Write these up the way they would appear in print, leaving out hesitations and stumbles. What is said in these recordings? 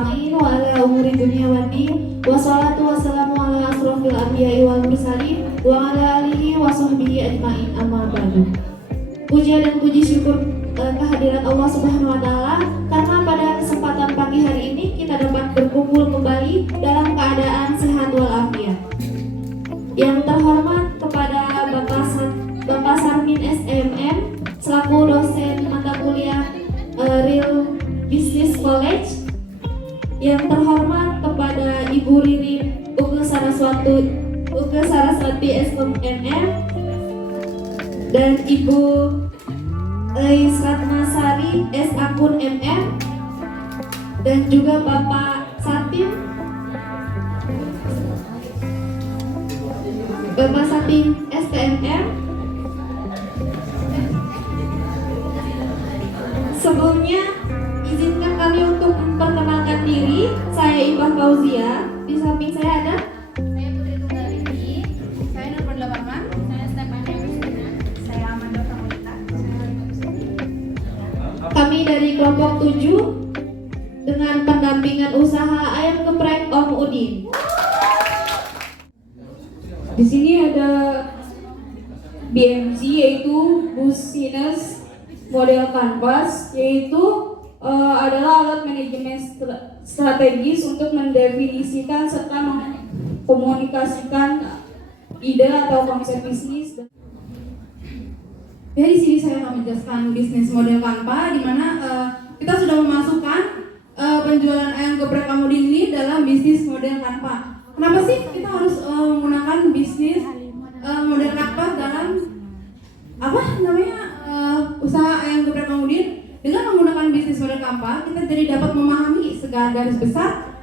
ajma'in wa ala umuri dunya waddin. Wassalatu wassalamu ala asrofil anbiya'i wal mursalin wa ala alihi wa sahbihi ajma'in, amma ba'du. Puja dan puji syukur kehadirat Allah Subhanahu wa taala karena pada kesempatan pagi hari ini kita dapat berkumpul kembali dalam keadaan sehat walafiat. Yang terhormat kepada Bapak Sarmin SMM selaku dosen mata kuliah Real Business College. Yang terhormat kepada Ibu Ririn Uge Saraswati SMM dan Ibu Eis Ratnasari S Akun MM dan juga Bapak Satim STMM. Sebelumnya izinkan kami untuk memperkenalkan diri. Saya Ibah Fauzia. Di samping saya ada saya Putri Tunggalini, saya Nurman Lawarman, saya Stefania Wistina, saya Amanda Pramulita, saya Halima Kusini. Kami dari kelompok 7 dengan pendampingan usaha ayam geprek Om Udin. Di sini ada BMC yaitu Business Model Canvas, yaitu adalah alat manajemen strategis untuk mendefinisikan serta mengkomunikasikan ide atau konsep bisnis. Ya, di sini saya akan menjelaskan bisnis model Canva, di mana kita sudah memasukkan penjualan ayam geprek Kamudin ini dalam bisnis model Canva. Kenapa sih kita harus menggunakan bisnis model Canva dalam usaha ayam geprek Kamudin? Dengan menggunakan bisnis model Canva, kita jadi dapat memahami segala garis besar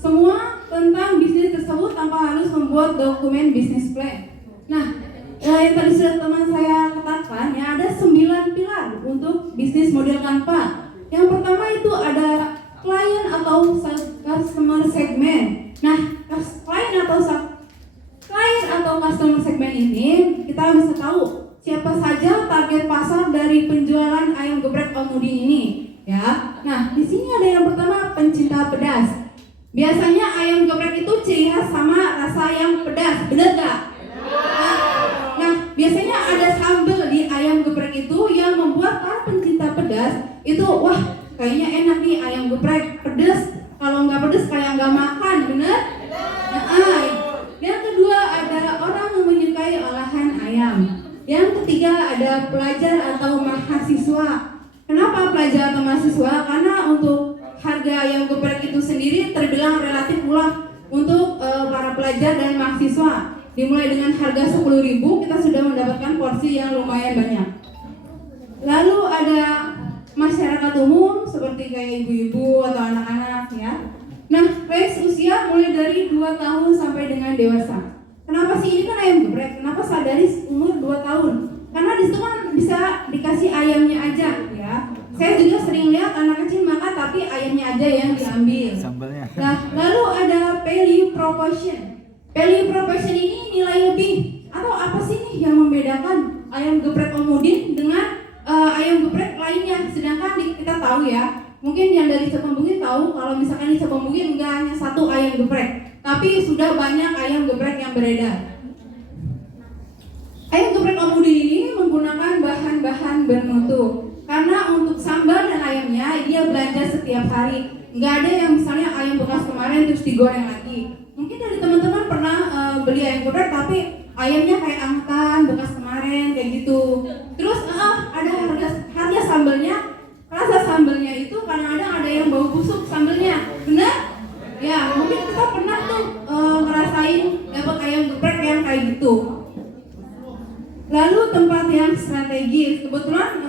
semua tentang bisnis tersebut tanpa harus membuat dokumen bisnis plan. Nah, yang tadi sudah teman saya katakan, ya ada 9 pilar untuk bisnis model Canva. Yang pertama itu ada klien atau customer segment. Nah, klien atau customer segment ini kita bisa tahu siapa saja target pasar dari penjualan ayam geprek Om Udin ini, ya. Nah, di sini ada yang pertama pencinta pedas. Biasanya ayam geprek itu ciri khas sama rasa yang pedas, benar gak? Nah, biasanya ada sambal di ayam geprek itu yang membuat para pencinta pedas itu, wah, kayaknya enak nih ayam geprek pedas. Kalau nggak pedas kayak nggak makan, bener? Nah, yang kedua ada orang yang menyukai olahan ayam. Yang ketiga ada pelajar atau mahasiswa. Kenapa pelajar atau mahasiswa? Karena untuk harga ayam geprek itu sendiri terbilang relatif murah untuk para pelajar dan mahasiswa. Dimulai dengan harga 10.000 kita sudah mendapatkan porsi yang lumayan banyak. Lalu ada masyarakat umum seperti kayak ibu-ibu atau anak-anak, ya. Nah, range usia mulai dari 2 tahun sampai dengan dewasa. Kenapa sih ini kan ayam geprek? Kenapa sadari umur 2 tahun? Karena di situ kan bisa dikasih ayamnya aja, ya. Saya juga sering lihat anak kecil makan tapi ayamnya aja yang diambil. Sambalnya. Nah, lalu ada value proposition. Value proposition ini nilai lebih atau apa sih nih yang membedakan ayam geprek Om Udin dengan ayam geprek lainnya? Sedangkan kita tahu ya, mungkin yang dari Cepembungin tahu kalau misalkan di Cepembungin enggak hanya satu ayam geprek, tapi sudah banyak ayam geprek yang beredar. Ayam geprek Om Udin ini menggunakan bahan-bahan bermutu. Karena untuk sambal dan ayamnya dia belanja setiap hari. Nggak ada yang misalnya ayam bekas kemarin terus digoreng lagi. Mungkin dari teman-teman pernah beli ayam geprek tapi ayamnya kayak angkat bekas kemarin kayak gitu. Terus ada harga sambalnya, rasa sambalnya itu kadang-kadang ada yang bau busuk sambalnya, benar? Ya, mungkin kita pernah tuh ngerasain dapat ayam geprek yang kayak gitu. Lalu tempat yang strategis, kebetulan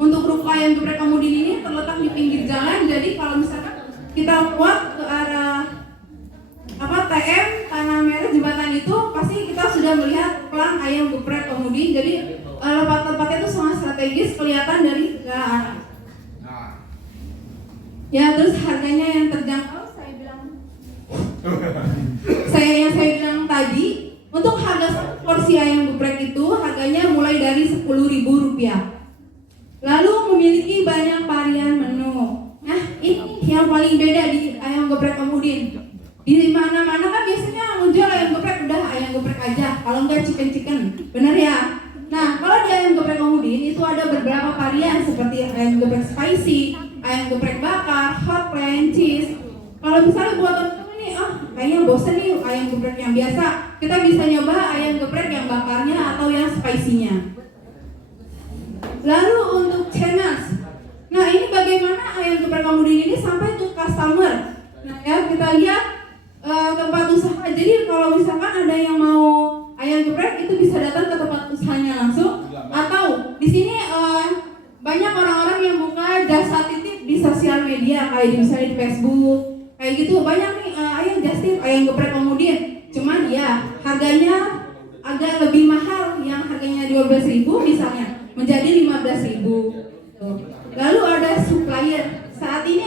untuk ruko ayam geprek Om Udin ini terletak di pinggir jalan, jadi kalau misalkan kita kuat ke arah TM Tanah Merah jembatan itu pasti kita sudah melihat pelang ayam geprek Om Udin. Jadi tempat-tempatnya itu sangat strategis, kelihatan dari segala arah. Ya, terus harganya yang terjangkau saya bilang tadi, untuk harga porsi ayam geprek itu harganya mulai dari Rp10.000. Lalu memiliki banyak varian menu. Nah, ini yang paling beda di ayam geprek Om Udin. Di mana-mana kan biasanya menjual ayam geprek udah ayam geprek aja, kalau enggak chicken, bener ya? Nah, kalau di ayam geprek Om Udin itu ada beberapa varian seperti ayam geprek spicy, ayam geprek bakar, hot plain cheese. Kalau misalnya buat temen-temen nih, kayaknya bosen nih ayam geprek yang biasa, kita bisa nyoba ayam geprek yang bakarnya atau yang spicy-nya. Lalu untuk channels, nah ini bagaimana ayam geprek Om Udin ini sampai ke customer. Nah ya, kita lihat tempat usaha. Jadi kalau misalkan ada yang mau ayam geprek itu bisa datang ke tempat usahanya langsung, atau di sini banyak orang-orang yang buka jasa titip di sosial media kayak misalnya di Facebook kayak gitu, banyak nih ayam just tip ayam geprek Om Udin. Cuman ya harganya agak lebih mahal, yang harganya 12.000 misalnya menjadi 15.000. Lalu ada supplier. Saat ini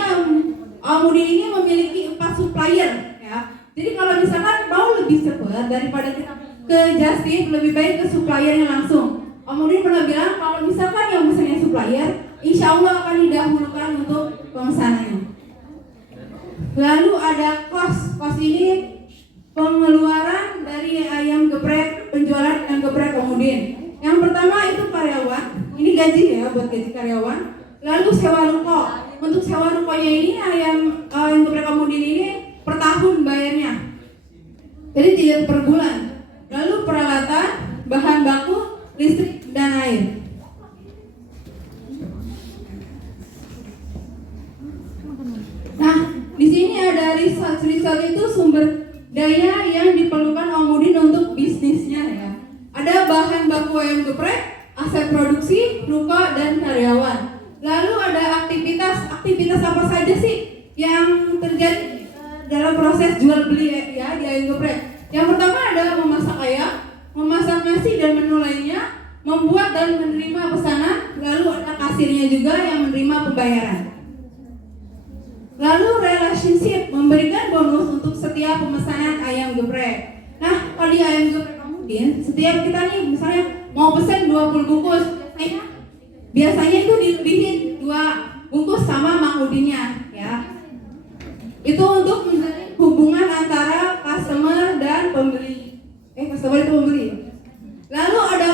Om Udin ini memiliki 4 supplier ya. Jadi kalau misalkan mau lebih cepat daripada kita ke just tip, lebih baik ke suppliernya langsung. Om Udin pernah bilang kalau misalkan yang misalnya supplier, insya Allah akan didahulukan untuk pemesanannya. Lalu ada kos ini pengeluaran dari ayam geprek, penjualan ayam geprek Om Udin. Yang pertama itu karyawan, ini gaji ya buat gaji karyawan. Lalu sewa ruko, untuk sewa rukonya ini ayam geprek Om Udin ini per tahun bayarnya, jadi tidak per bulan. Lalu peralatan, bahan baku, listrik dan air. Nah, di sini ada research itu sumber daya yang diperlukan Om Udin untuk bisnisnya ya. Ada bahan baku ayam geprek, aset produksi, ruko dan karyawan. Lalu ada aktivitas apa saja sih yang terjadi dalam proses jual beli ya di ayam geprek. Yang pertama ada memasak ayam, memasak nasi dan menu lainnya, membuat dan menerima pesanan, lalu ada kasirnya juga yang menerima pembayaran. Lalu relationship, memberikan bonus untuk setiap pemesanan ayam geprek. Nah, kalau di ayam geprek Om Udin, setiap kita nih misalnya mau pesan 20 bungkus, biasanya itu dilebihin 2 bungkus sama Mang Udinnya ya. Itu untuk menjalin hubungan antara customer dan pembeli. Customer itu pembeli. Lalu ada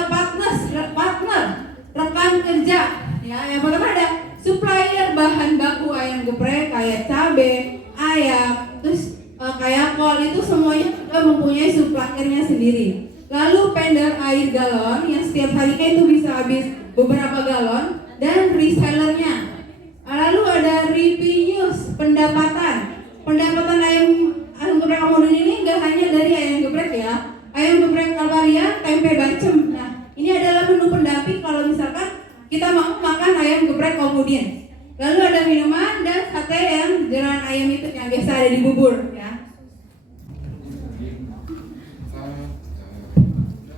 partner, rekan kerja ya. Yang pertama ada supplier bahan baku ayam geprek kayak cabai, ayam, terus kayak kol, itu semuanya mempunyai suppliernya sendiri. Lalu vendor air galon yang setiap harinya itu bisa habis beberapa galon, dan resellernya. Lalu ada revenues, pendapatan ayam geprek Om Udin ini nggak hanya dari ayam geprek ya, ayam geprek Kalvaria, tempe bacem. Nah, ini adalah menu pendamping kalau misalkan kita mau makan ayam geprek Om Udin. Lalu ada minuman dan sate yang jeroan ayam itu yang biasa ada di bubur ya.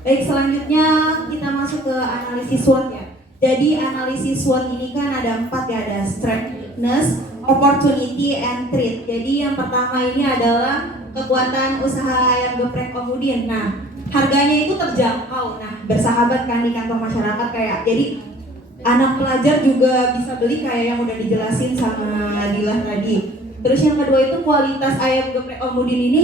Baik, selanjutnya kita masuk ke analisis SWOT ya. Jadi analisis SWOT ini kan ada 4 ya, ada strength, weakness, opportunity, and threat. Jadi yang pertama ini adalah kekuatan usaha ayam geprek Om Udin. Nah, harganya itu terjangkau. Nah, bersahabat kan di kantong masyarakat kayak. Jadi anak pelajar juga bisa beli kayak yang udah dijelasin sama Dilah tadi. Terus yang kedua itu kualitas ayam geprek Om Udin ini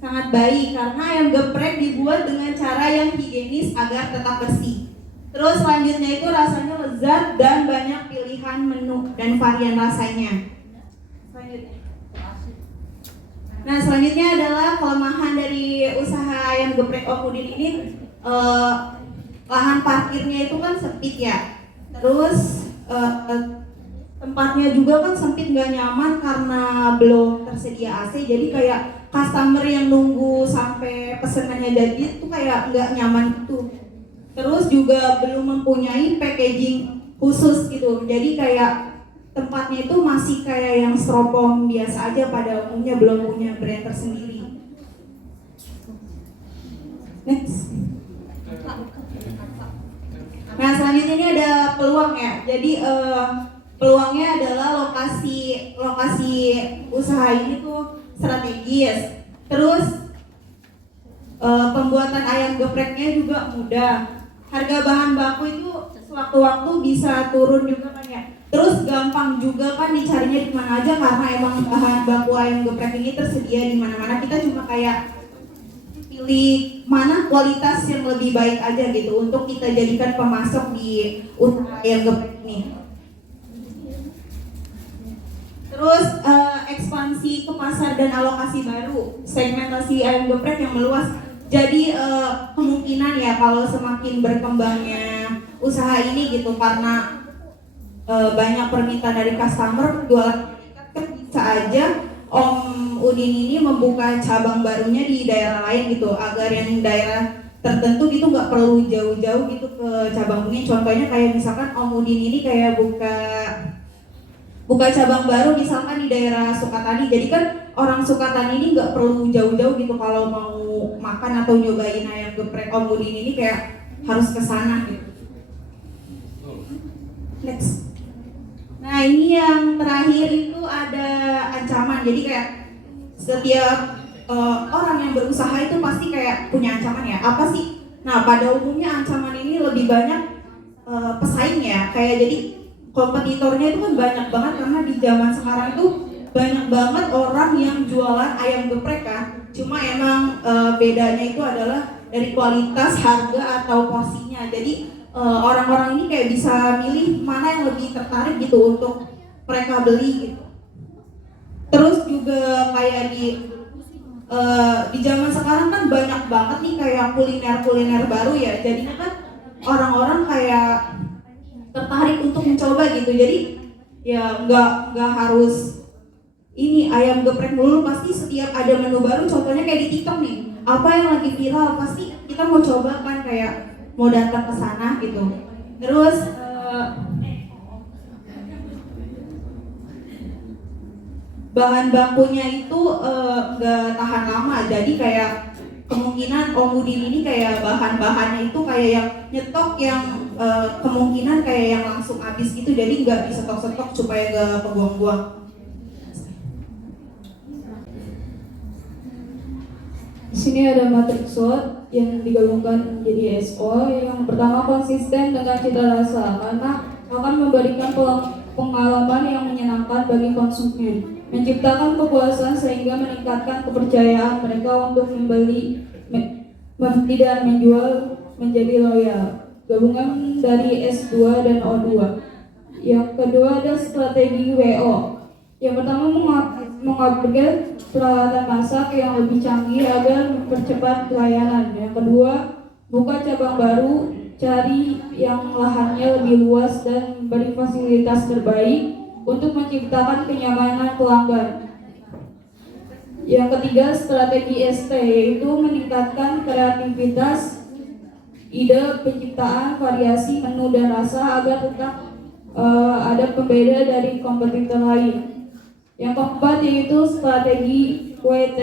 sangat baik karena ayam geprek dibuat dengan cara yang higienis agar tetap bersih. Terus selanjutnya itu rasanya lezat dan banyak pilihan menu dan varian rasanya. Selanjutnya adalah kelemahan dari usaha ayam geprek Om Udin ini, lahan parkirnya itu kan sempit ya. Terus tempatnya juga kan sempit, nggak nyaman karena belum tersedia AC. Jadi kayak customer yang nunggu sampai pesenannya jadi itu kayak nggak nyaman gitu. Terus juga belum mempunyai packaging khusus gitu. Jadi kayak tempatnya itu masih kayak yang styrofoam biasa aja pada umumnya, belum punya brand tersendiri. Next. Nah, selanjutnya ini ada peluang ya. Jadi peluangnya adalah lokasi usaha ini tuh strategis. Terus pembuatan ayam gepreknya juga mudah. Harga bahan baku itu sewaktu-waktu bisa turun juga kan ya. Terus gampang juga kan dicarinya di mana aja karena emang bahan baku ayam geprek ini tersedia di mana-mana. Kita cuma kayak pilih mana kualitas yang lebih baik aja gitu untuk kita jadikan pemasok di usaha ayam geprek ini. Terus ekspansi ke pasar dan alokasi baru, segmentasi ayam geprek yang meluas. Jadi kemungkinan ya kalau semakin berkembangnya usaha ini gitu karena banyak permintaan dari customer, jualan kan bisa aja Om Udin ini membuka cabang barunya di daerah lain gitu agar yang daerah tertentu gitu nggak perlu jauh-jauh gitu ke cabang ini. Contohnya kayak misalkan Om Udin ini kayak buka cabang baru misalkan di daerah Sukatani. Jadi kan orang Sukatani ini nggak perlu jauh-jauh gitu kalau mau makan atau nyobain ayam geprek Om Udin ini kayak harus ke sana gitu. Next. Nah ini yang terakhir itu ada ancaman. Jadi kayak setiap orang yang berusaha itu pasti kayak punya ancaman ya. Apa sih? Nah pada umumnya ancaman ini lebih banyak pesaing ya. Kayak jadi kompetitornya itu kan banyak banget karena di zaman sekarang itu banyak banget orang yang jualan ayam geprek kan. Cuma emang bedanya itu adalah dari kualitas, harga atau porsinya. Jadi orang-orang ini kayak bisa milih mana yang lebih tertarik gitu untuk mereka beli gitu. Terus juga kayak di zaman sekarang kan banyak banget nih kayak kuliner baru ya. Jadinya kan orang-orang kayak tertarik untuk mencoba gitu. Jadi ya nggak harus ini ayam geprek dulu, pasti setiap ada menu baru. Contohnya kayak di TikTok nih, apa yang lagi viral pasti kita mau coba kan, kayak mau datang ke sana gitu. Terus bahan bakunya itu nggak tahan lama, jadi kayak kemungkinan Om Udin ini kayak bahan-bahannya itu kayak yang nyetok yang kemungkinan kayak yang langsung habis gitu, jadi nggak disetok-setok supaya nggak kebuang-buang. Di sini ada matriks SWOT yang digabungkan menjadi SO. Yang pertama, konsisten dengan cita rasa karena akan memberikan pengalaman yang menyenangkan bagi konsumen, menciptakan kepuasan sehingga meningkatkan kepercayaan mereka untuk membeli dan menjual menjadi loyal. Gabungan dari S2 dan O2. Yang kedua ada strategi WO. Yang pertama, mengupgrade peralatan masak yang lebih canggih agar mempercepat pelayanan. Yang kedua, buka cabang baru, cari yang lahannya lebih luas dan beri fasilitas terbaik untuk menciptakan kenyamanan pelanggan. Yang ketiga, strategi ST, yaitu meningkatkan kreativitas, ide, penciptaan, variasi menu dan rasa agar tetap ada pembeda dari kompetitor lain. Yang keempat yaitu strategi WT,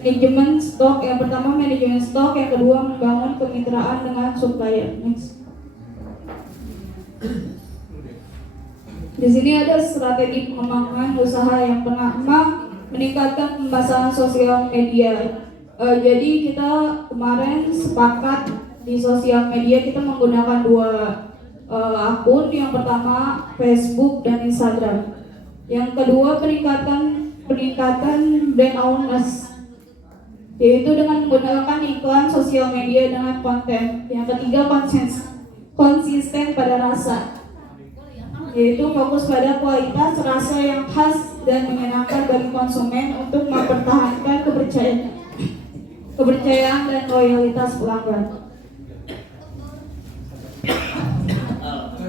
manajemen stok. Yang pertama manajemen stok, yang kedua membangun kemitraan dengan supplier. Next. Di sini ada strategi pengembangan usaha. Yang pertama meningkatkan pemasaran sosial media. Jadi kita kemarin sepakat di sosial media kita menggunakan dua akun. Yang pertama Facebook dan Instagram. Yang kedua peningkatan brand awareness, yaitu dengan menggunakan iklan sosial media dengan konten. Yang ketiga konsisten pada rasa, yaitu fokus pada kualitas rasa yang khas dan menyenangkan bagi konsumen untuk mempertahankan kepercayaan dan loyalitas pelanggan.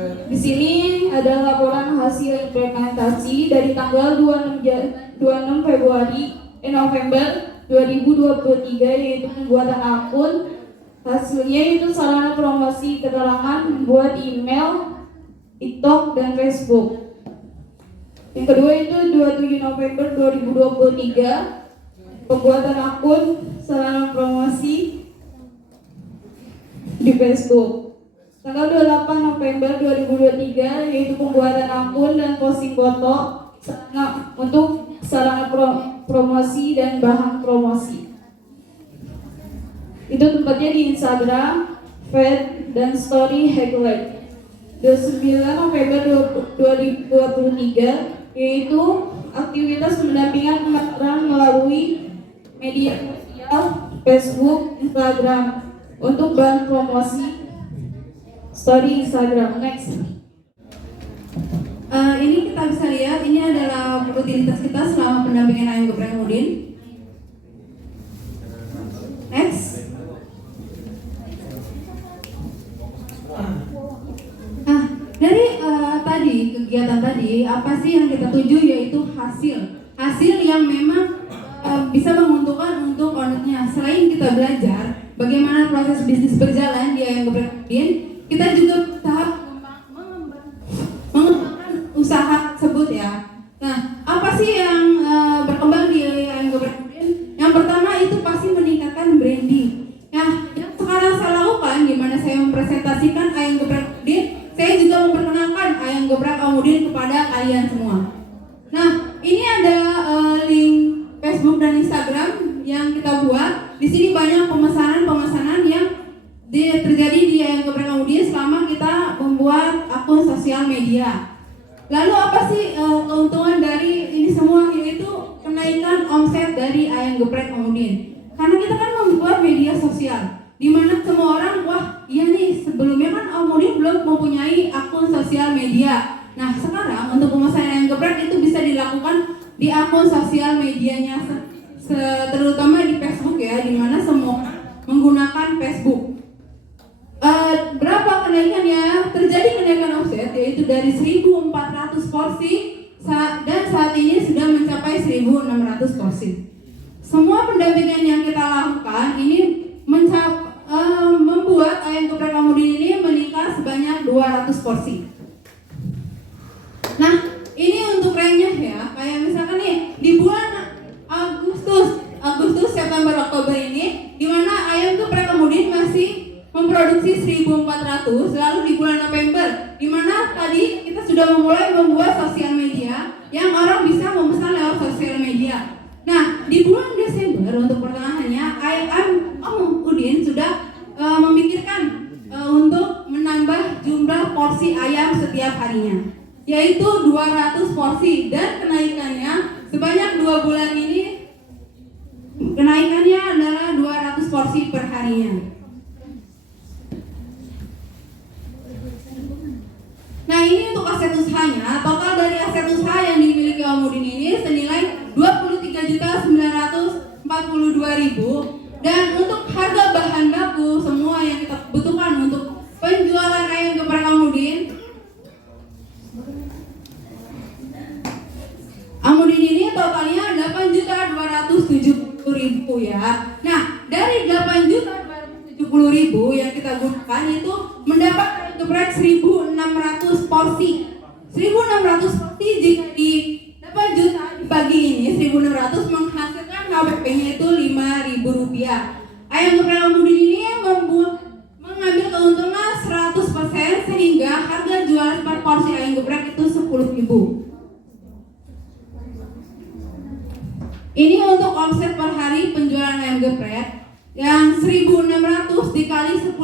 Di sini ada laporan hasil implementasi dari tanggal 26 November 2023, yaitu pembuatan akun. Hasilnya itu sarana promosi, keterangan, membuat email, TikTok, dan Facebook. Yang kedua itu 27 November 2023, pembuatan akun, sarana promosi di Facebook. Tanggal 28 November 2023, yaitu pembuatan akun dan posting foto untuk sarana promosi dan bahan promosi. Itu tempatnya di Instagram, Feed, dan Story highlight. 29 November 2023, yaitu aktivitas pendampingan pemasaran melalui media sosial Facebook, Instagram untuk bahan promosi story Instagram. Next. Ini kita bisa lihat, ini adalah rutinitas kita selama pendampingan Ayang Geprek Mahmudin. Next. Dari tadi kegiatan tadi, apa sih yang kita tuju, yaitu hasil yang memang bisa menguntungkan untuk ownernya. Selain kita belajar bagaimana proses bisnis berjalan di Ayang Geprek Mahmudin, kita juga tahap mengembangkan usaha tersebut ya. Nah, apa sih yang berkembang di Ayang Geprek Mahmudin? Yang pertama itu pasti meningkatkan branding. Nah, yang sekarang saya lakukan, di mana saya mempresentasikan Ayang Geprek Mahmudin, saya juga memperkenalkan Ayang Geprek Mahmudin kepada kalian semua. Nah, ini ada link Facebook dan Instagram yang kita buat. Di sini banyak pemesanan yang terjadi di Ayang Geprek Mahmudin selama kita membuat akun sosial media. Lalu apa sih keuntungan dari ini semua? Yaitu kenaikan omset dari Ayang Geprek Mahmudin. Karena kita kan membuat media sosial, di mana semua orang, wah iya nih, sebelumnya kan Mahmudin belum mempunyai akun sosial media. Nah, sekarang untuk pemesanan Ayang Geprek itu bisa dilakukan di akun sosial medianya, terutama di Facebook ya, di mana semua menggunakan Facebook. Berapa kenaikannya? Terjadi kenaikan omset yaitu dari 1.400 porsi dan saat ini sudah mencapai 1.600 porsi. Semua pendampingan yang kita lakukan ini membuat Ayang Geprek Mahmudin ini meningkat sebanyak 200 porsi. Nah, ini untuk ranknya ya. Kayak misalkan nih di bulan Agustus, September, Oktober ini, di mana Ayang Geprek Mahmudin masih memproduksi 1.400. Lalu di bulan November, di mana tadi kita sudah memulai membuat sosial media yang orang bisa memesan lewat sosial media. Nah, di bulan Desember untuk pertengahannya, Ayang Mahmudin sudah memikirkan untuk menambah jumlah porsi ayam setiap harinya, yaitu 200 porsi, dan kenaikannya sebanyak 2 bulan ini, kenaikannya adalah 200 porsi per harinya. Nah, ini untuk aset usahanya. Total dari aset usaha yang dimiliki Mahmudin ini senilai 23.942.000, dan untuk harga bahan baku semua yang kita butuhkan untuk penjualan Ayang Geprek Mahmudin ini totalnya 8.270.000 ya. Nah, dari 8.270.000 yang kita gunakan itu mendapat Ayang Geprek 1.600 porsi. 1.600 porsi jika di 8 juta dibagi ini 1.600 menghasilkan HPP-nya itu Rp5.000. Ayang Geprek Mahmudin ini mengambil keuntungan 100% sehingga harga jual per porsi Ayang Geprek itu Rp10.000. Ini untuk omset per hari penjualan Ayang Geprek yang 1.600 dikali 10.000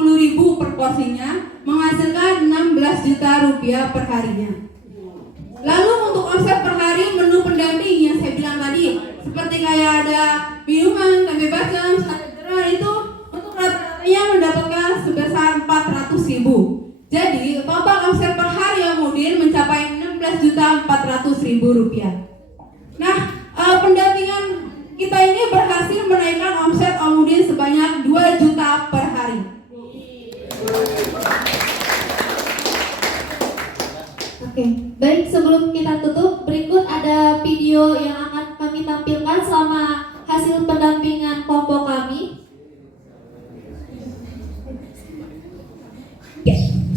per porsinya menghasilkan Rp16 juta per harinya. Lalu untuk omset per hari menu pendamping yang saya bilang tadi, seperti kayak ada minuman, tempe bacem, sate jeroan, itu untuk rata-ratanya mendapatkan sebesar Rp400.000. Jadi total omset per hari Mahmudin mencapai Rp16.400.000. Nah, pendampingan kita ini berhasil menaikkan omset Mahmudin sebanyak 2 juta per hari. Oke, baik, sebelum kita tutup, berikut ada video yang akan kami tampilkan selama hasil pendampingan kelompok kami.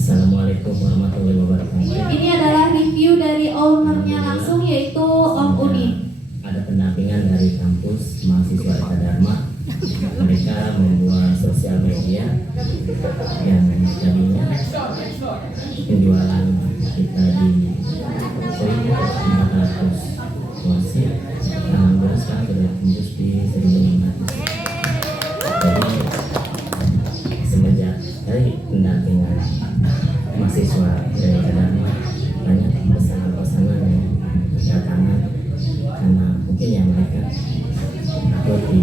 Assalamualaikum warahmatullahi wabarakatuh. Ini adalah review dari ownernya langsung, yaitu Om Udin. Ada pendampingan dari kampus mahasiswa Eka Dharma. Mereka membuat sosial media yang tadinya penjualan kita di 1.400 porsi, alhamdulillah sekarang sudah tembus di 1.500. Jadi semenjak dari pendampingan mahasiswa dari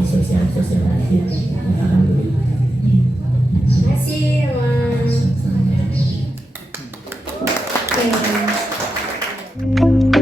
sosialisasi. Alhamdulillah. Terima kasih, Mas. Oke.